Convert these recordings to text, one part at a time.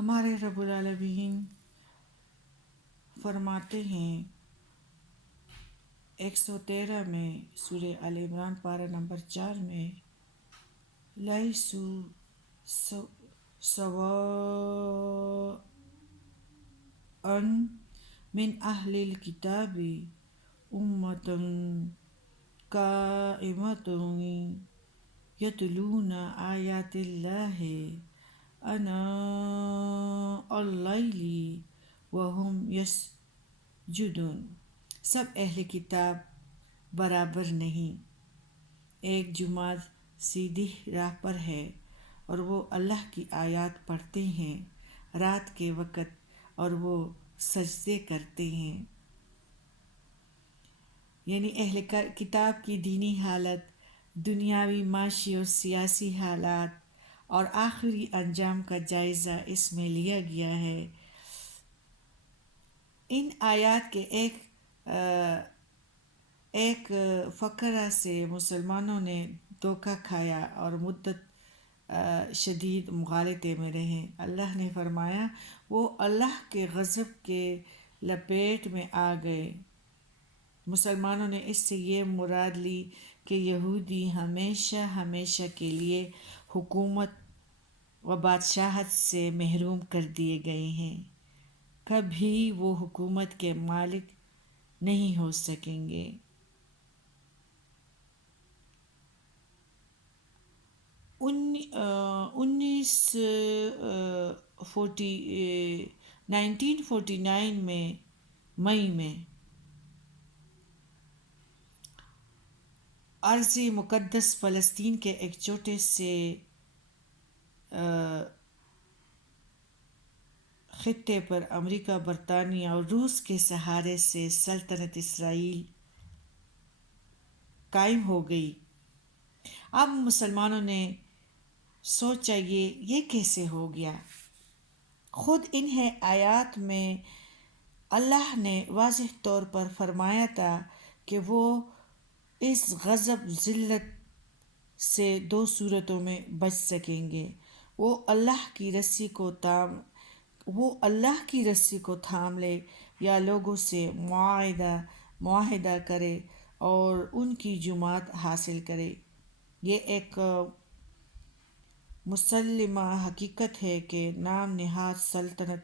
ہمارے رب العالمین فرماتے ہیں 113 میں سورہ آل عمران پارہ نمبر 4 میں لیسو سواء من اہل الکتاب امۃ قائمۃ یتلون آیات اللہ آناء اللیل وہم یسجدون۔ سب اہل کتاب برابر نہیں، ایک جماعت سیدھی راہ پر ہے اور وہ اللہ کی آیات پڑھتے ہیں رات کے وقت اور وہ سجدے کرتے ہیں۔ یعنی اہل کتاب کی دینی حالت، دنیاوی معاشی اور سیاسی حالات اور آخری انجام کا جائزہ اس میں لیا گیا ہے۔ ان آیات کے ایک فقرہ سے مسلمانوں نے دھوکہ کھایا اور مدت شدید مغالطے میں رہے۔ اللہ نے فرمایا وہ اللہ کے غضب کے لپیٹ میں آ گئے۔ مسلمانوں نے اس سے یہ مراد لی کہ یہودی ہمیشہ ہمیشہ کے لیے حکومت و بادشاہت سے محروم کر دیے گئے ہیں، کبھی وہ حکومت کے مالک نہیں ہو سکیں گے۔ 1949 میں مئی میں ارض مقدس فلسطین کے ایک چھوٹے سے خطے پر امریکہ، برطانیہ اور روس کے سہارے سے سلطنت اسرائیل قائم ہو گئی۔ اب مسلمانوں نے سوچا یہ کیسے ہو گیا؟ خود انہیں آیات میں اللہ نے واضح طور پر فرمایا تھا کہ وہ اس غضب ذلت سے 2 صورتوں میں بچ سکیں گے: وہ اللہ کی رسی کو تھام لے یا لوگوں سے معاہدہ کرے اور ان کی جماعت حاصل کرے۔ یہ ایک مسلمہ حقیقت ہے کہ نام نہاد سلطنت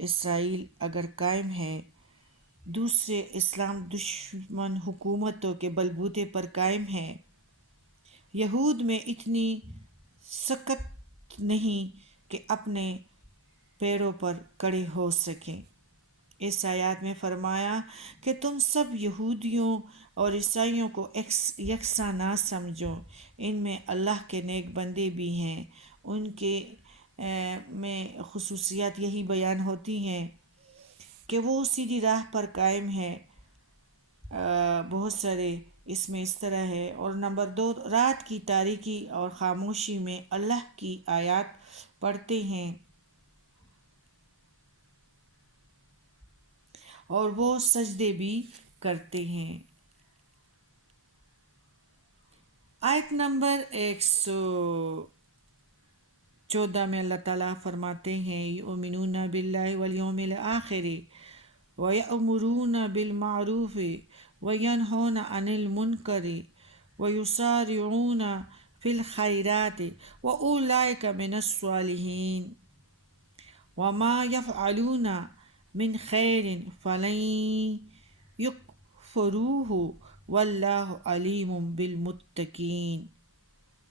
اسرائیل اگر قائم ہے، دوسرے اسلام دشمن حکومتوں کے بلبوتے پر قائم ہے، یہود میں اتنی سخت نہیں کہ اپنے پیروں پر کھڑے ہو سکیں۔ اس آیات میں فرمایا کہ تم سب یہودیوں اور عیسائیوں کو یکساں نہ سمجھو، ان میں اللہ کے نیک بندے بھی ہیں، ان کے میں خصوصیات یہی بیان ہوتی ہیں کہ وہ سیدھی راہ پر قائم ہے۔ بہت سارے اس میں اس طرح ہے۔ اور نمبر 2، رات کی تاریکی اور خاموشی میں اللہ کی آیات پڑھتے ہیں اور وہ سجدے بھی کرتے ہیں۔ آیت نمبر 114 میں اللہ تعالیٰ فرماتے ہیں یؤمنون باللہ والیوم الآخر ویأمرون بالمعروف وینہون عن المنکر ویسارعون فی الخیرات واولئک من الصالحین وما یفعلون من خیر فلن یکفروہ واللہ علیم بالمتقین۔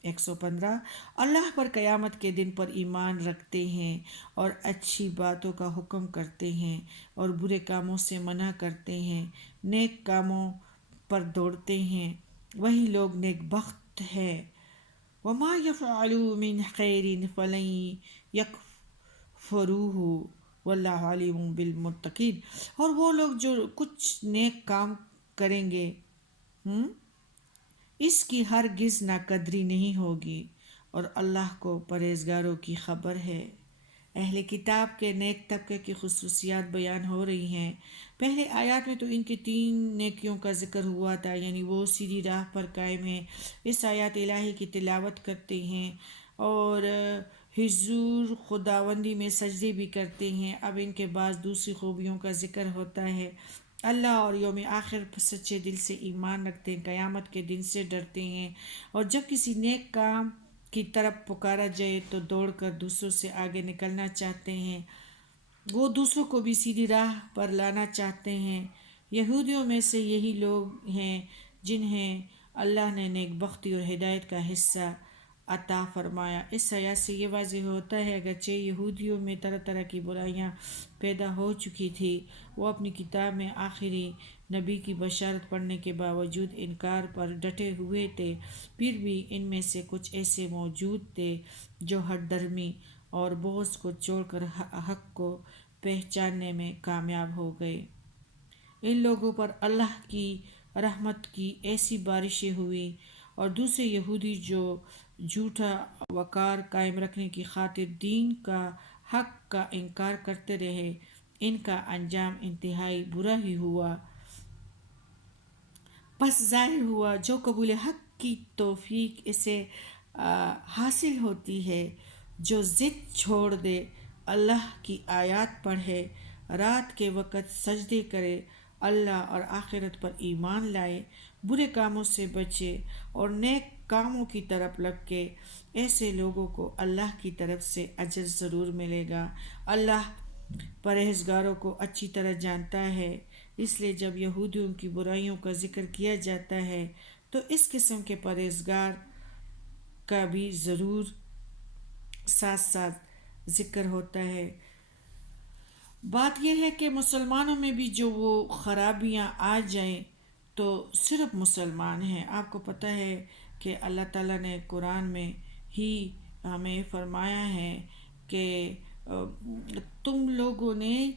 115 اللہ پر قیامت کے دن پر ایمان رکھتے ہیں اور اچھی باتوں کا حکم کرتے ہیں اور برے کاموں سے منع کرتے ہیں، نیک کاموں پر دوڑتے ہیں، وہی لوگ نیک بخت ہیں۔ وما یفعلوا من خیر فلن یکفروہ واللہ علیم بالمتقین۔ اور وہ لوگ جو کچھ نیک کام کریں گے اس کی ہرگز ناقدری نہیں ہوگی، اور اللہ کو پرہیزگاروں کی خبر ہے۔ اہل کتاب کے نیک طبقے کی خصوصیات بیان ہو رہی ہیں۔ پہلے آیات میں تو ان کی 3 نیکیوں کا ذکر ہوا تھا، یعنی وہ سیدھی راہ پر قائم ہیں، اس آیات الہی کی تلاوت کرتے ہیں اور حضور خداوندی میں سجدے بھی کرتے ہیں۔ اب ان کے بعد دوسری خوبیوں کا ذکر ہوتا ہے۔ اللہ اور یوم آخر پر سچے دل سے ایمان رکھتے ہیں، قیامت کے دن سے ڈرتے ہیں، اور جب کسی نیک کام کی طرف پکارا جائے تو دوڑ کر دوسروں سے آگے نکلنا چاہتے ہیں۔ وہ دوسروں کو بھی سیدھی راہ پر لانا چاہتے ہیں۔ یہودیوں میں سے یہی لوگ ہیں جنہیں اللہ نے نیک بختی اور ہدایت کا حصہ عطا فرمایا۔ اس آیات سے یہ واضح ہوتا ہے اگرچہ یہودیوں میں طرح طرح کی برائیاں پیدا ہو چکی تھی، وہ اپنی کتاب میں آخری نبی کی بشارت پڑھنے کے باوجود انکار پر ڈٹے ہوئے تھے۔ پھر بھی ان میں سے کچھ ایسے موجود تھے جو ہٹ درمی اور بغض کو چھوڑ کر حق کو پہچاننے میں کامیاب ہو گئے۔ ان لوگوں پر اللہ کی رحمت کی ایسی بارشیں ہوئی، اور دوسرے یہودی جو جھوٹا وقار قائم رکھنے کی خاطر دین کا حق کا انکار کرتے رہے، ان کا انجام انتہائی برا ہی ہوا۔ پس ظاہر ہوا جو قبول حق کی توفیق اسے حاصل ہوتی ہے، جو ضد چھوڑ دے، اللہ کی آیات پڑھے، رات کے وقت سجدے کرے، اللہ اور آخرت پر ایمان لائے، برے کاموں سے بچے اور نیک کاموں کی طرف لگے، ایسے لوگوں کو اللہ کی طرف سے اجر ضرور ملے گا۔ اللہ پرہیزگاروں کو اچھی طرح جانتا ہے، اس لیے جب یہودیوں کی برائیوں کا ذکر کیا جاتا ہے تو اس قسم کے پرہیزگار کا بھی ضرور ساتھ ساتھ ذکر ہوتا ہے۔ بات یہ ہے کہ مسلمانوں میں بھی جو وہ خرابیاں آ جائیں تو صرف مسلمان ہیں۔ آپ کو پتہ ہے کہ اللہ تعالیٰ نے قرآن میں ہی ہمیں فرمایا ہے کہ تم لوگوں نے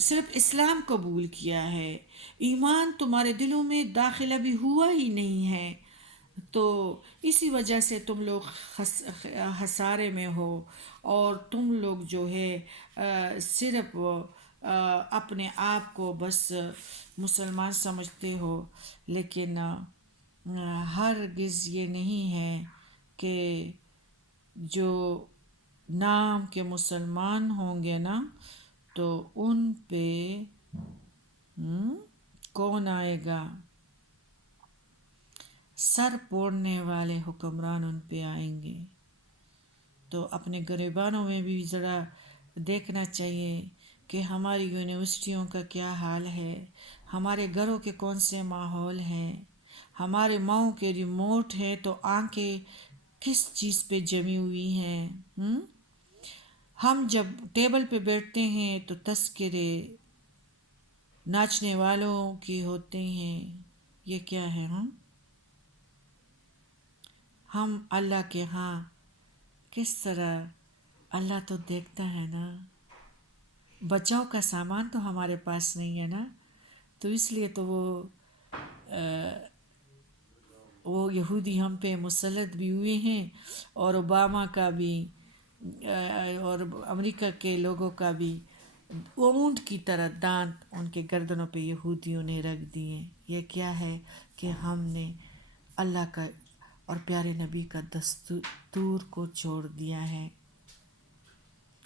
صرف اسلام قبول کیا ہے، ایمان تمہارے دلوں میں داخل ابھی ہوا ہی نہیں ہے، تو اسی وجہ سے تم لوگ خسارے میں ہو، اور تم لوگ جو ہے صرف اپنے آپ کو بس مسلمان سمجھتے ہو، لیکن ہرگز یہ نہیں ہے کہ جو نام کے مسلمان ہوں گے نا تو ان پہ کون آئے گا؟ سر پھوڑنے والے حکمران ان پہ آئیں گے۔ تو اپنے گریبانوں میں بھی ذرا دیکھنا چاہیے کہ ہماری یونیورسٹیوں کا کیا حال ہے، ہمارے گھروں کے کون سے ماحول ہیں، ہمارے ماؤں کے ریموٹ ہیں تو آنکھیں کس چیز پہ جمی ہوئی ہیں۔ ہم جب ٹیبل پہ بیٹھتے ہیں تو تذکرے ناچنے والوں کی ہوتے ہیں، یہ کیا ہے؟ ہم اللہ کے ہاں کس طرح، اللہ تو دیکھتا ہے نا، بچاؤ کا سامان تو ہمارے پاس نہیں ہے نا، تو اس لیے تو وہ یہودی ہم پہ مسلط بھی ہوئے ہیں، اور اوباما کا بھی اور امریکہ کے لوگوں کا بھی اونٹ کی طرح دانت ان کے گردنوں پہ یہودیوں نے رکھ دیے۔ یہ کیا ہے کہ ہم نے اللہ کا اور پیارے نبی کا دستور کو چھوڑ دیا ہے۔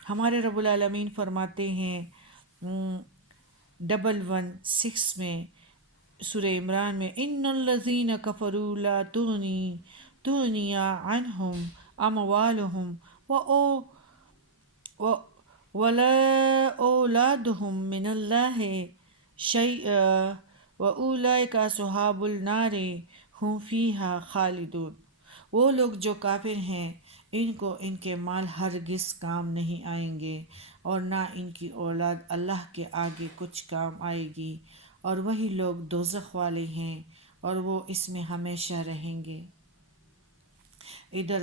ہمارے رب العالمین فرماتے ہیں 116 میں سورہ عمران میں، ان الذین کفروا لا تغنی عنہم اموالہم ولا اولادہم من اللہ شیئا واولئک اصحاب النار ہم فیہا خالدون۔ وہ لوگ جو کافر ہیں ان کو ان کے مال ہرگز کام نہیں آئیں گے، اور نہ ان کی اولاد اللہ کے آگے کچھ کام آئے گی، اور وہی لوگ دوزخ والے ہیں اور وہ اس میں ہمیشہ رہیں گے۔ ادھر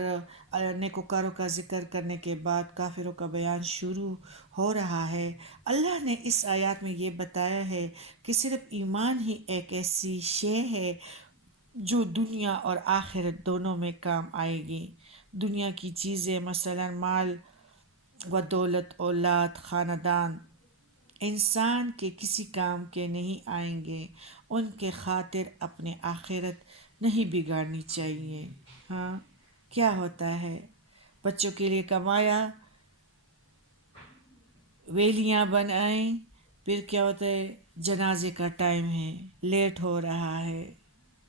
نیکوکاروں کا ذکر کرنے کے بعد کافروں کا بیان شروع ہو رہا ہے۔ اللہ نے اس آیات میں یہ بتایا ہے کہ صرف ایمان ہی ایک ایسی شے ہے جو دنیا اور آخرت دونوں میں کام آئے گی۔ دنیا کی چیزیں مثلا مال و دولت، اولاد، خاندان انسان کے کسی کام کے نہیں آئیں گے، ان کے خاطر اپنے آخرت نہیں بگاڑنی چاہیے۔ ہاں کیا ہوتا ہے بچوں کے لیے کمایا، ویلیاں بن آئیں، پھر کیا ہوتا ہے، جنازے کا ٹائم ہے، لیٹ ہو رہا ہے،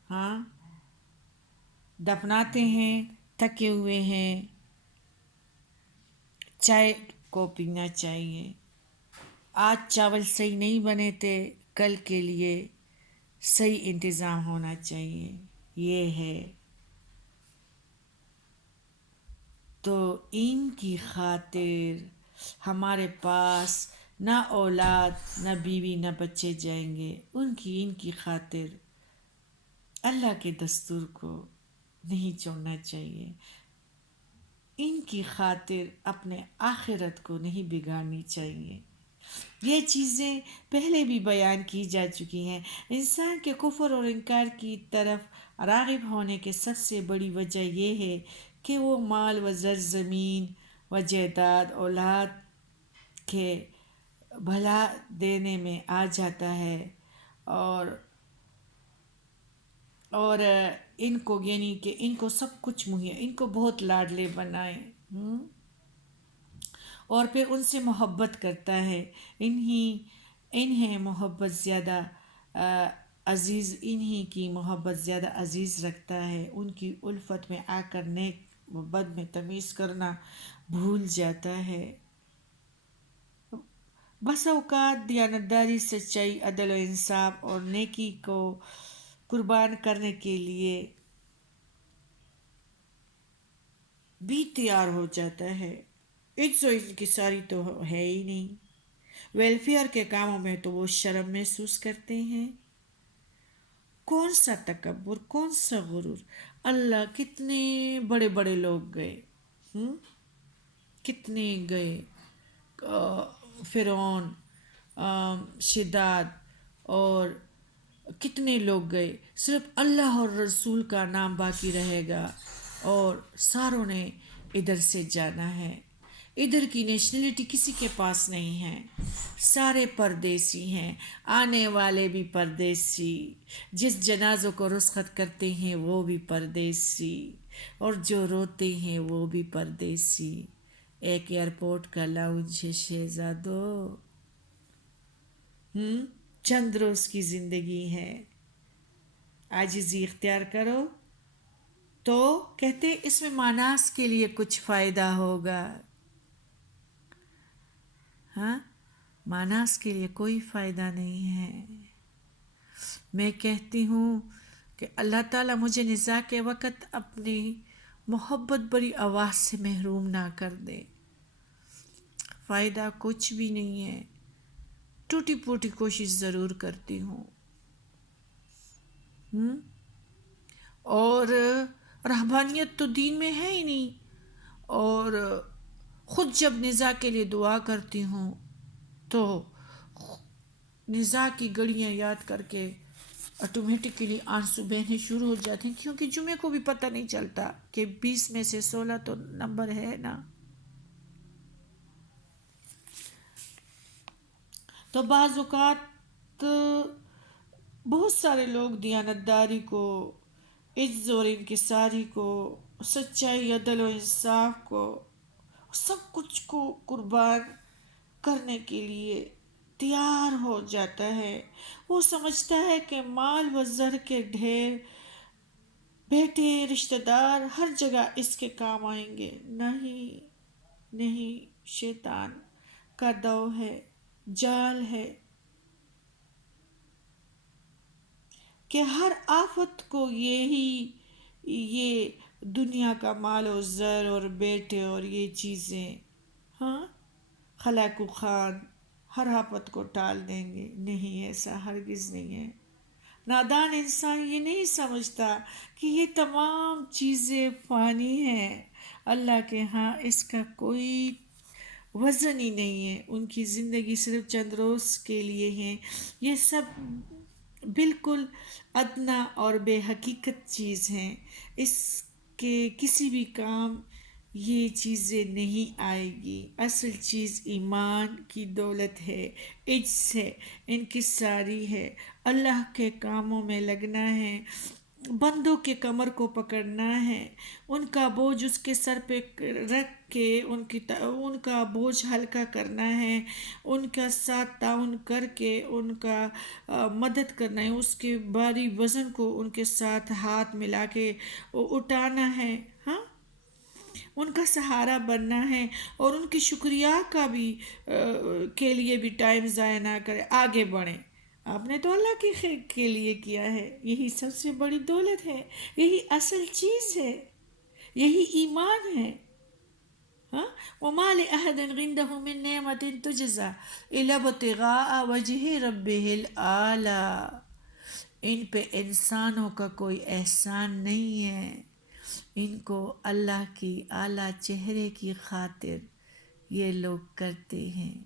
ہاں، دفناتے ہیں، تھکے ہوئے ہیں، چائے کو پینا چاہیے، آج چاول صحیح نہیں بنے تھے، کل کے لیے صحیح انتظام ہونا چاہیے، یہ ہے۔ تو ان کی خاطر ہمارے پاس نہ اولاد، نہ بیوی، نہ بچے جائیں گے، ان کی خاطر اللہ کے دستور کو نہیں چھوڑنا چاہیے، ان کی خاطر اپنے آخرت کو نہیں بگاڑنی چاہیے۔ یہ چیزیں پہلے بھی بیان کی جا چکی ہیں۔ انسان کے کفر اور انکار کی طرف راغب ہونے کی سب سے بڑی وجہ یہ ہے کہ وہ مال و زر، زمین و جائیداد، اولاد کے بھلا دینے میں آ جاتا ہے، اور اور ان کو، یعنی کہ ان کو سب کچھ مہیا، ان کو بہت لاڈلے بنائیں، اور پھر ان سے محبت کرتا ہے، انہیں محبت زیادہ عزیز، انہیں کی محبت زیادہ عزیز رکھتا ہے، ان کی الفت میں آ کر نیک و بد میں تمیز کرنا بھول جاتا ہے۔ بس اوقات دیانتداری، سچائی، عدل و انصاف اور نیکی کو قربان کرنے کے لیے بھی تیار ہو جاتا ہے، عزت و انکساری تو ہے ہی نہیں، ویلفیئر کے کاموں میں تو وہ شرم محسوس کرتے ہیں۔ کون سا تکبر، کون سا غرور! اللہ، کتنے بڑے بڑے لوگ گئے، کتنے گئے، فرعون، شداد، اور کتنے لوگ گئے، صرف اللہ اور رسول کا نام باقی رہے گا، اور ساروں نے ادھر سے جانا ہے۔ ادھر کی نیشنلٹی کسی کے پاس نہیں ہے، سارے پردیسی ہیں، آنے والے بھی پردیسی، جس جنازوں کو رخصت کرتے ہیں وہ بھی پردیسی، اور جو روتے ہیں وہ بھی پردیسی۔ ایک ایئرپورٹ کا لاؤنج ہے شہزادوں، چند روز کی زندگی ہے، عاجزی اختیار کرو تو کہتے اس میں ماناس کے لیے کچھ فائدہ ہوگا، ہاں، ماناس کے لیے کوئی فائدہ نہیں ہے۔ میں کہتی ہوں کہ اللہ تعالیٰ مجھے نزاع کے وقت اپنی محبت بری آواز سے محروم نہ کر دے، فائدہ کچھ بھی نہیں ہے، ٹوٹی پوٹی کوشش ضرور کرتی ہوں، اور رہبانیت تو دین میں ہے ہی نہیں، اور خود جب نزاع کے لیے دعا کرتی ہوں تو نزاع کی گھڑیاں یاد کر کے آٹومیٹکلی آنسو بہنے شروع ہو جاتے ہیں، کیونکہ جمعے کو بھی پتہ نہیں چلتا کہ 20 میں سے 16 تو نمبر ہے نا۔ تو بعض اوقات بہت سارے لوگ دیانتداری کو، عز اور انکساری کو، سچائی، عدل و انصاف کو، سب کچھ کو قربان کرنے کے لیے تیار ہو جاتا ہے۔ وہ سمجھتا ہے کہ مال و زر کے ڈھیر، بیٹے، رشتہ دار ہر جگہ اس کے کام آئیں گے۔ نہیں نہیں، شیطان کا دو ہے، جال ہے کہ ہر آفت کو یہ دنیا کا مال و زر اور بیٹے اور یہ چیزیں، ہاں، خلاق و خان ہر آفت کو ٹال دیں گے۔ نہیں، ایسا ہرگز نہیں ہے۔ نادان انسان یہ نہیں سمجھتا کہ یہ تمام چیزیں فانی ہیں، اللہ کے ہاں اس کا کوئی وزن ہی نہیں ہے، ان کی زندگی صرف چند روز کے لیے ہے۔ یہ سب بالکل ادنا اور بے حقیقت چیز ہیں، اس کے کسی بھی کام یہ چیزیں نہیں آئے گی۔ اصل چیز ایمان کی دولت ہے، عجز ہے، انکساری ہے، اللہ کے کاموں میں لگنا ہے، بندوں کے کمر کو پکڑنا ہے، ان کا بوجھ اس کے سر پہ رکھ کے ان کا بوجھ ہلکا کرنا ہے، ان کا ساتھ تعاون کر کے ان کا مدد کرنا ہے، اس کے بھاری وزن کو ان کے ساتھ ہاتھ ملا کے اٹھانا ہے، ہاں، ان کا سہارا بننا ہے، اور ان کی شکریہ کا بھی کے لیے بھی ٹائم ضائع نہ کرے، آگے بڑھیں۔ آپ نے تو اللہ کے خیر کے لیے کیا ہے، یہی سب سے بڑی دولت ہے، یہی اصل چیز ہے، یہی ایمان ہے، ہاں۔ وَمَا لِأَحَدٍ عِندَهُ مِن نِعْمَةٍ تُجْزَىٰ إِلَّا ابْتِغَاءَ وَجْهِ رَبِّهِ الْأَعْلَىٰ۔ ان پہ انسانوں کا کوئی احسان نہیں ہے، ان کو اللہ کی اعلیٰ چہرے کی خاطر یہ لوگ کرتے ہیں،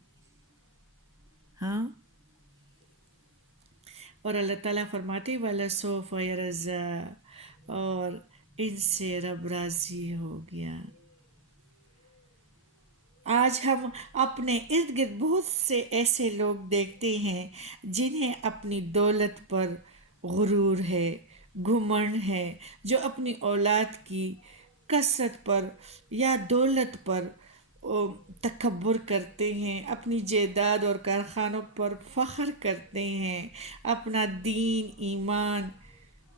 ہاں۔ اور اللہ تعالیٰ فرماتے وَلَسَوْفَ يَرْضَىٰ، اور ان سے رب راضی ہو گیا۔ آج ہم اپنے ارد گرد بہت سے ایسے لوگ دیکھتے ہیں جنہیں اپنی دولت پر غرور ہے، گھمنڈ ہے، جو اپنی اولاد کی کثرت پر یا دولت پر تکبر کرتے ہیں، اپنی جائیداد اور کارخانوں پر فخر کرتے ہیں، اپنا دین ایمان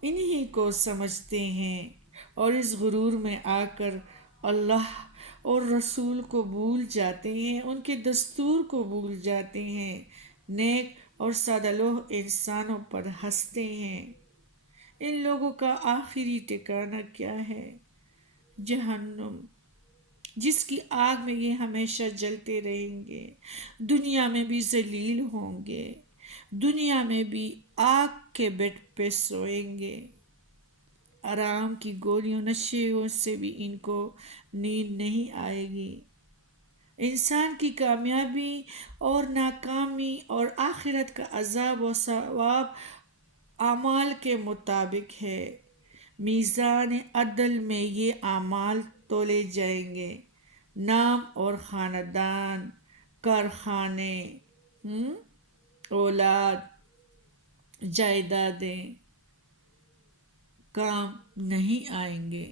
انہی کو سمجھتے ہیں، اور اس غرور میں آ کر اللہ اور رسول کو بھول جاتے ہیں، ان کے دستور کو بھول جاتے ہیں، نیک اور سادہ لوہ انسانوں پر ہنستے ہیں۔ ان لوگوں کا آخری ٹھکانہ کیا ہے؟ جہنم، جس کی آگ میں یہ ہمیشہ جلتے رہیں گے، دنیا میں بھی ذلیل ہوں گے، دنیا میں بھی آگ کے بیڈ پہ سوئیں گے، آرام کی گولیوں نشیوں سے بھی ان کو نیند نہیں آئے گی۔ انسان کی کامیابی اور ناکامی اور آخرت کا عذاب و ثواب اعمال کے مطابق ہے، میزان عدل میں یہ اعمال تولے جائیں گے، نام اور خاندان، کارخانے، اولاد، جائیدادیں کام نہیں آئیں گے۔